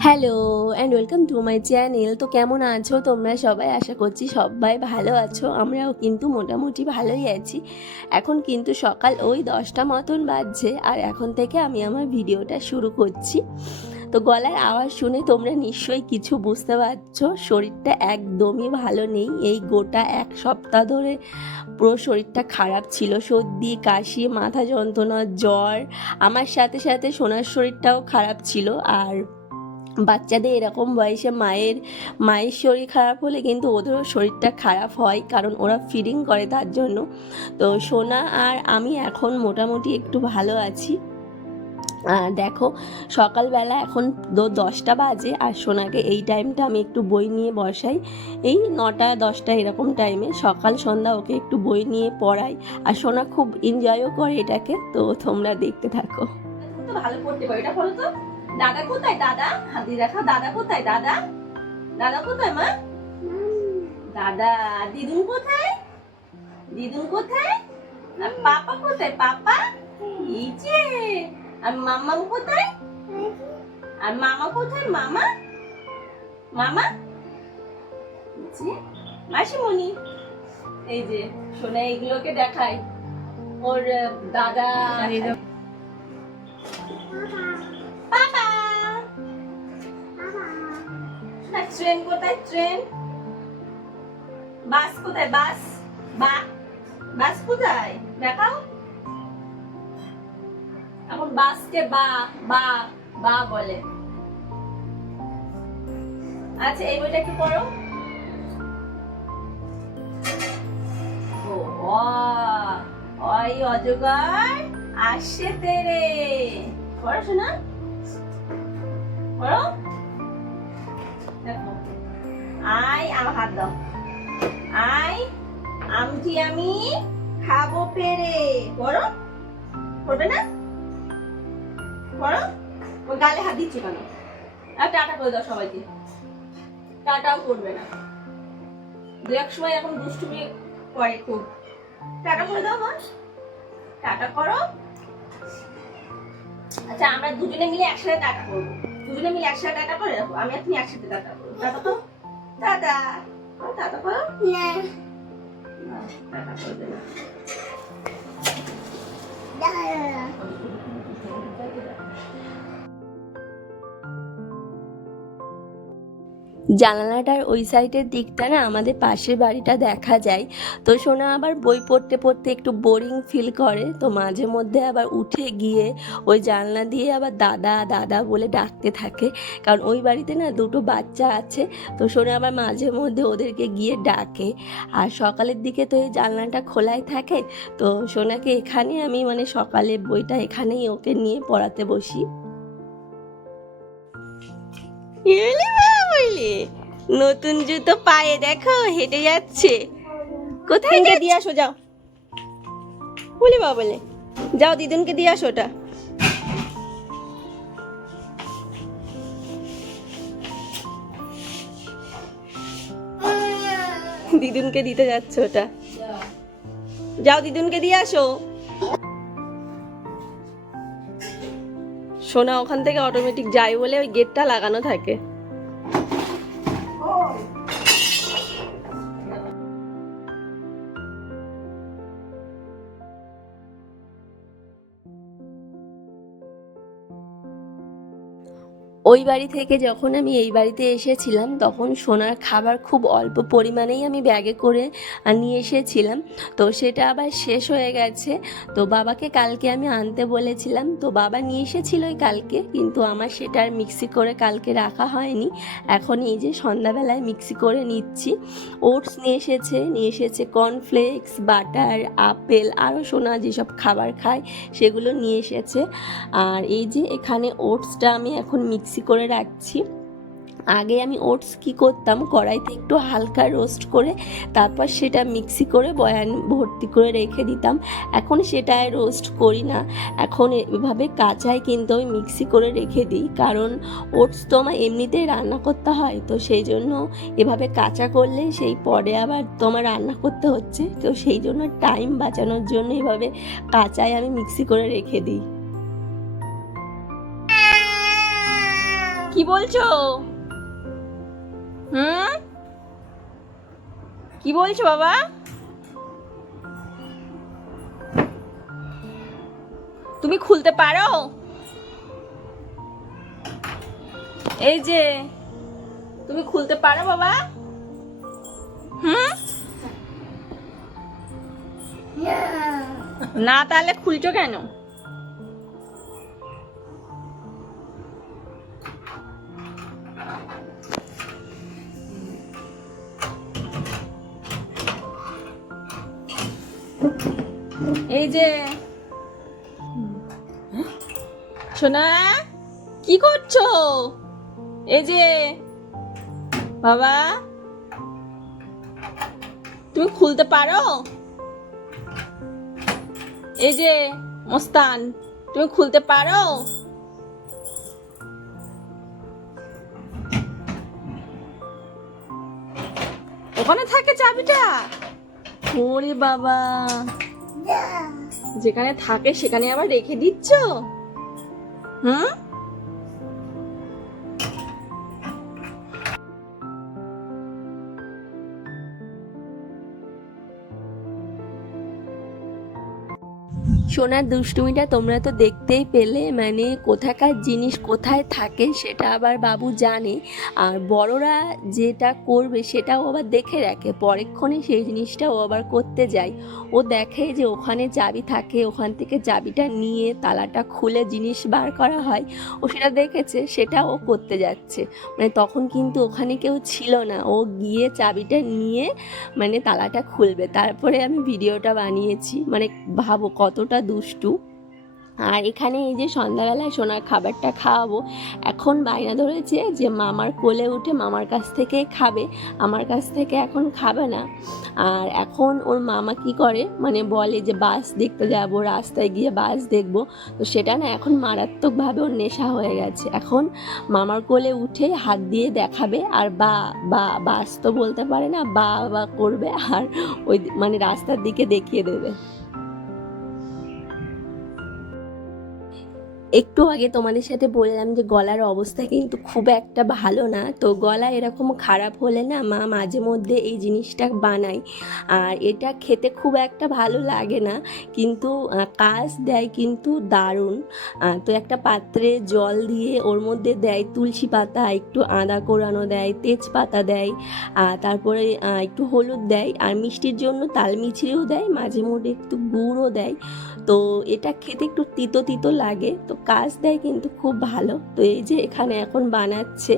Hello and welcome to my channel. তো কেমন আছো তোমরা সবাই? আশা করছি সবাই ভালো আছো। আমরাও কিন্তু মোটামুটি ভালোই আছি। এখন কিন্তু সকাল ওই 10টা মতন বাজছে, আর এখন থেকে আমি আমার ভিডিওটা শুরু করছি। তো গলার আওয়াজ শুনে তোমরা নিশ্চয়ই কিছু বুঝতে পারছো, শরীরটা একদমই ভালো নেই। এই গোটা এক সপ্তাহ ধরে পুরো শরীরটা খারাপ ছিল, সর্দি কাশি মাথা যন্ত্রণা জ্বর। আমার সাথে সাথে সোনার শরীরটাও খারাপ ছিল। আর বাচ্চাদের এরকম বয়সে মায়ের শরীর খারাপ হলে কিন্তু ওদেরও শরীরটা খারাপ হয়, কারণ ওরা ফিডিং করে তার জন্য। তো সোনা আর আমি এখন মোটামুটি একটু ভালো আছি। দেখো সকালবেলা এখন 10টা বাজে, আর সোনাকে এই টাইমটা আমি একটু বই নিয়ে বসাই। এই 9টা 10টা এরকম টাইমে সকাল সন্ধ্যা ওকে একটু বই নিয়ে পড়াই, আর সোনা খুব এনজয়ও করে এটাকে। তো তোমরা দেখতে থাকো। তুমি তো ভালো পড়তে পারো, এটা বলো তো। দাদা কোথায়? দাদা হাত দিয়ে দেখা। দাদা কোথায়? দাদা দাদা কোথায় মা? দাদা। দিদুন কোথায়? দিদুন কোথায়? আর পাপা কোথায়? পাপা এই যে। আর মাম্মাম কোথায়? আর মামা কোথায়? মামা মামা এই যে মাসিমণি। এই যে সোনা এগুলোকে দেখাই ওর দাদা। পাপা না, ট্রেন কোথায়? ট্রেন। বাস কোথায়? বাস বাস কোথায় দেখাও। এখন বাসকে বা বা বা বলে। আচ্ছা এই বইটা কি পড়ো? ও ওই অজগর আসছে তেরে। পড়ো শোনা, পড়ো। দেখো আই, আমার হাত দাও। আই আমটি আমি খাবো পেরে। পড়ো, পড়বে না? পড়ো। ওই গালে হাত দিচ্ছ কেন? আর টাটা করে দাও সবাইকে। টাটাও করবে না, দু এক সময় এখন দুষ্টুমি করে খুব। টাটা করে দাও মা, টাটা করো। আচ্ছা আমরা দুজনে মিলে একসাথে টাটা করবো। দুজনে মিলে একসাথে টাটা করে রাখো, আমি আর তুমি একসাথে টাটা করবো। টাটা তো টাটা টাটা করো না, টাটা করবে না। জানালাটার ওই সাইডের দিকটা না আমাদের পাশের বাড়িটা দেখা যায়। তো সোনা আবার বই পড়তে পড়তে একটু বোরিং ফিল করে, তো মাঝে মধ্যে আবার উঠে গিয়ে ওই জানলা দিয়ে আবার দাদা দাদা বলে ডাকতে থাকে, কারণ ওই বাড়িতে না দুটো বাচ্চা আছে। তো সোনা আবার মাঝে মধ্যে ওদেরকে গিয়ে ডাকে। আর সকালের দিকে তো এই জানলাটা খোলাই থাকে, তো সোনাকে এখানে আমি সকালে বইটা এখানেই ওকে নিয়ে পড়াতে বসি। নতুন জুতো পায়ে দেখো হেঁটে যাচ্ছে। কোথায় দিয়ে আসো, যাও বলি বাবা বলে, যাও দিদুনকে দিয়ে আসো ওটা। দিদুনকে দিতে যাচ্ছে ওটা, যাও দিদুনকে দিয়ে আসো। সোনা ওখান থেকে অটোমেটিক যায় বলে ওই গেটটা লাগানো থাকে। ওই বাড়ি থেকে যখন আমি এই বাড়িতে এসেছিলাম, তখন সোনার খাবার খুব অল্প পরিমাণেই আমি ব্যাগে করে নিয়ে এসেছিলাম। তো সেটা আবার শেষ হয়ে গেছে। তো বাবাকে কালকে আমি আনতে বলেছিলাম, তো বাবা নিয়ে এসেছিলই কালকে, কিন্তু আমার সেটা আর মিক্সি করে কালকে রাখা হয়নি। এখন এই যে সন্ধ্যাবেলায় মিক্সি করে নিচ্ছি। ওটস নিয়ে এসেছে কর্নফ্লেক্স, বাটার, আপেল, আরও সোনা যেসব খাবার খায় সেগুলো নিয়ে এসেছে। আর এই যে এখানে ওটসটা আমি এখন মিক্সি করে রাখছি। আগে আমি ওটস কি করতাম, কড়াইতে একটু হালকা রোস্ট করে তারপর সেটা মিক্সি করে বয়ান ভর্তি করে রেখে দিতাম। এখন সেটা রোস্ট করি না, এখন এভাবে কাঁচাই কিন্তু আমি মিক্সি করে রেখে দিই, কারণ ওটস তো আমার এমনিতেই রান্না করতে হয়। তো সেই জন্য এভাবে কাঁচা করলে সেই পরে আবার তোমার রান্না করতে হচ্ছে, তো সেই জন্য টাইম বাঁচানোর জন্য এভাবে কাঁচাই আমি মিক্সি করে রেখে দিই। কি বলছো? কি বলছো বাবা? তুমি খুলতে পারো? এই যে তুমি খুলতে পারো বাবা? না, তাহলে খুলছো কেন? এই যে সোনা, কি করছো? এই যে বাবা, তুমি খুলতে পারো? এই যে মস্তান, তুমি খুলতে পারো? ওখানে থাকে চাবিটা? ওরে বাবা, যেখানে থাকে সেখানে আবার রেখে দিচ্ছ? সোনার দুষ্টুমিটা তোমরা তো দেখতেই পেলে, মানে কোথাকার জিনিস কোথায় থাকে সেটা আবার বাবু জানে, আর বড়রা যেটা করবে সেটাও আবার দেখে রাখে, পরেক্ষণে সেই জিনিসটা ও আবার করতে যায়। ও দেখে যে ওখানে চাবি থাকে, ওখান থেকে চাবিটা নিয়ে তালাটা খুলে জিনিস বার করা হয়, ও সেটা দেখেছে, সেটা ও করতে যাচ্ছে। মানে তখন কিন্তু ওখানে কেউ ছিল না, ও গিয়ে চাবিটা নিয়ে মানে তালাটা খুলবে, তারপরে আমি ভিডিওটা বানিয়েছি। মানে ভাবো কতটা দুষ্টু। আর এখানে এই যে সন্ধ্যাবেলায় সোনার খাবারটা খাওয়াবো, এখন বায়না ধরেছে যে মামার কোলে উঠে মামার কাছ থেকে খাবে, আমার কাছ থেকে এখন খাবে না। আর এখন ওর মামা কি করে, মানে বলে যে বাস দেখতে যাব, রাস্তায় গিয়ে বাস দেখব, তো সেটা না এখন মারাত্মকভাবে ওর নেশা হয়ে গেছে। এখন মামার কোলে উঠে হাত দিয়ে দেখাবে, আর বা বা বাস তো বলতে পারে না, বা বা করবে, আর ওই মানে রাস্তার দিকে দেখিয়ে দেবে। একটু আগে তোমাদের সাথে বললাম যে গলার অবস্থা কিন্তু খুব একটা ভালো না, তো গলা এরকম খারাপ হলে না মা মাঝে মধ্যে এই জিনিসটা বানায়, আর এটা খেতে খুব একটা ভালো লাগে না, কিন্তু কাজ দেয় কিন্তু দারুণ। তো একটা পাত্রে জল দিয়ে ওর মধ্যে দেয় তুলসী পাতা, একটু আদা কোরানো দেয়, তেজপাতা দেয়, তারপরে একটু হলুদ দেয়, আর মিষ্টির জন্য তাল মিছরিও দেয়, মাঝে মধ্যে একটু গুড়ও দেয়। তো এটা খেতে একটু তিতো তিতো লাগে, তো কাজ দেয় কিন্তু খুব ভালো। তো এই যে এখানে এখন বানাচ্ছে,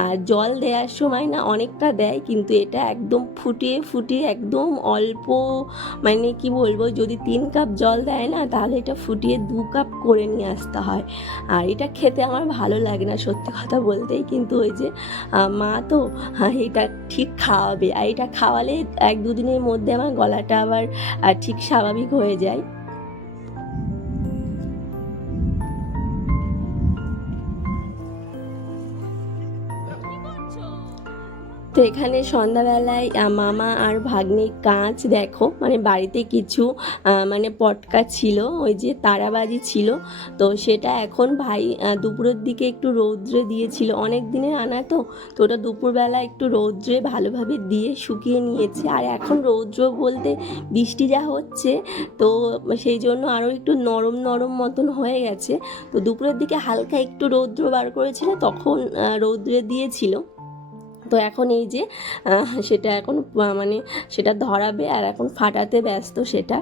আর জল দেওয়ার সময় না অনেকটা দেয়, কিন্তু এটা একদম ফুটিয়ে ফুটিয়ে একদম অল্প, মানে কি বলবো, যদি 3 কাপ জল দেয় না তাহলে এটা ফুটিয়ে 2 কাপ করে নিয়ে আসতে হয়। আর এটা খেতে আমার ভালো লাগে না সত্যি কথা বলতেই, কিন্তু ওই যে মা তো এটা ঠিক খাওয়াবে, আর এটা খাওয়ালে 1-2 দিনের মধ্যে আমার গলাটা আবার ঠিক স্বাভাবিক হয়ে যায়। তো এখানে সন্ধ্যাবেলায় মামা আর ভাগ্নির কাজ দেখো, মানে বাড়িতে কিছু মানে পটকা ছিল, ওই যে তারাবাজি ছিল, তো সেটা এখন ভাই দুপুরের দিকে একটু রৌদ্রে দিয়েছিল, অনেক দিনের আনা তো ওটা দুপুরবেলা একটু রৌদ্রে ভালোভাবে দিয়ে শুকিয়ে নিয়েছে। আর এখন রৌদ্র বলতে বৃষ্টি যা হচ্ছে, তো সেই জন্য আরও একটু নরম নরম মতন হয়ে গেছে। তো দুপুরের দিকে হালকা একটু রৌদ্র বার করেছিল, তখন রৌদ্রে দিয়েছিল। তো এখন এই যে সেটা এখন মানে সেটা ধরাবে, আর এখন ফাটাতে ব্যস্ত সেটা।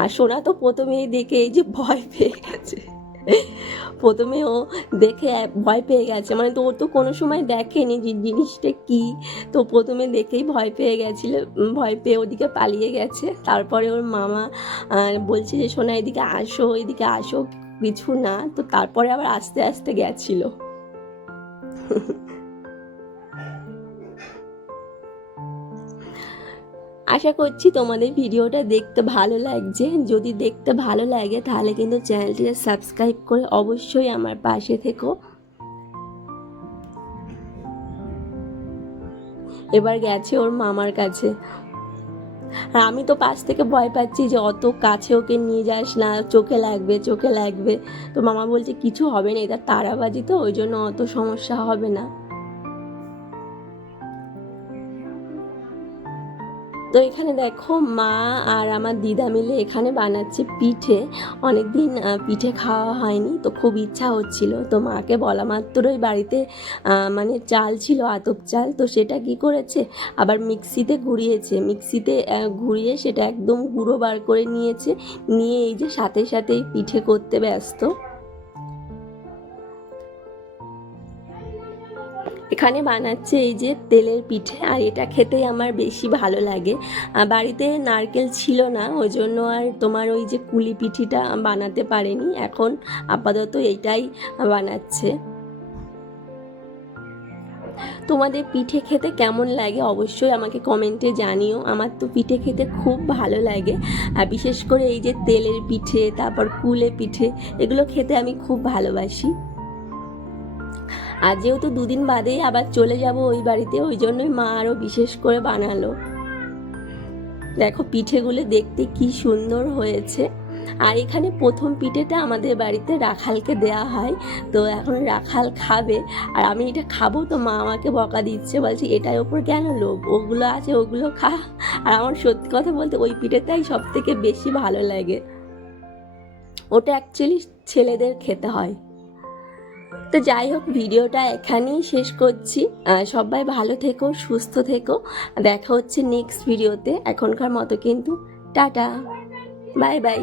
আর সোনা তো প্রথমেই দেখে এই যে ভয় পেয়ে গেছে, প্রথমে ও দেখে ভয় পেয়ে গেছে, মানে তো ও তো কোনো সময় দেখেনি যে জিনিসটা কি, তো প্রথমে দেখেই ভয় পেয়ে গেছিল, ভয় পেয়ে ওদিকে পালিয়ে গেছে। তারপরে ওর মামা বলছে যে সোনা এদিকে আসো, এদিকে আসো, কিছু না, তো তারপরে আবার আস্তে আস্তে গেছিলো। আশা করছি তোমাদের ভিডিওটা দেখতে ভালো লাগছে, যদি দেখতে ভালো লাগে তাহলে কিন্তু চ্যানেলটিকে সাবস্ক্রাইব করে অবশ্যই আমার পাশে থেকো। এবার গেছে ওর মামার কাছে, আর আমি তো পাশ থেকে ভয় পাচ্ছি যে অত কাছে ওকে নিয়ে যাস না, চোখে লাগবে চোখে লাগবে। তো মামা বলছে কিছু হবে না, এটা তারাবাজি তো, ওই জন্য অত সমস্যা হবে না। তো এখানে দেখো মা আর আমার দিদা মিলে এখানে বানাচ্ছে পিঠে। অনেকদিন পিঠে খাওয়া হয়নি, তো খুব ইচ্ছা হচ্ছিল। তো মাকে বলা মাত্রই বাড়িতে মানে চাল ছিল, আতপ চাল, তো সেটা কি করেছে আবার মিক্সিতে ঘুরিয়েছে, মিক্সিতে ঘুরিয়ে সেটা একদম গুঁড়ো বার করে নিয়েছে, নিয়ে এই যে সাথে সাথেই পিঠে করতে ব্যস্ত। এখানে বানাচ্ছে এই যে তেলের পিঠে, আর এটা খেতেই আমার বেশি ভালো লাগে। বাড়িতে নারকেল ছিল না, ওই জন্য আর তোমার ওই যে কুলি পিঠিটা বানাতে পারেনি, এখন আপাতত এইটাই বানাচ্ছে। তোমাদের পিঠে খেতে কেমন লাগে অবশ্যই আমাকে কমেন্টে জানিও। আমার তো পিঠে খেতে খুব ভালো লাগে, আর বিশেষ করে এই যে তেলের পিঠে, তারপর কুলে পিঠে, এগুলো খেতে আমি খুব ভালোবাসি। আর যেহেতু দুদিন বাদেই আবার চলে যাব ওই বাড়িতে, ওই জন্যই মা আরও বিশেষ করে বানালো। দেখো পিঠেগুলো দেখতে কি সুন্দর হয়েছে। আর এখানে প্রথম পিঠেটা আমাদের বাড়িতে রাখালকে দেয়া হয়, তো এখন রাখাল খাবে, আর আমি এটা খাবো, তো মা আমাকে বকা দিচ্ছে, বলছে এটার ওপর কেন লোভ, ওগুলো আছে ওগুলো খা। আর আমার সত্যি কথা বলতে ওই পিঠেটাই সব থেকে বেশি ভালো লাগে, ওটা অ্যাকচুয়ালি ছেলেদের খেতে হয়। তো যাই হোক, ভিডিওটা এখানেই শেষ করছি। সবাই ভালো থেকো, সুস্থ থেকো, দেখা হচ্ছে নেক্সট ভিডিওতে। এখনকার মতো কিন্তু টাটা, বাই বাই।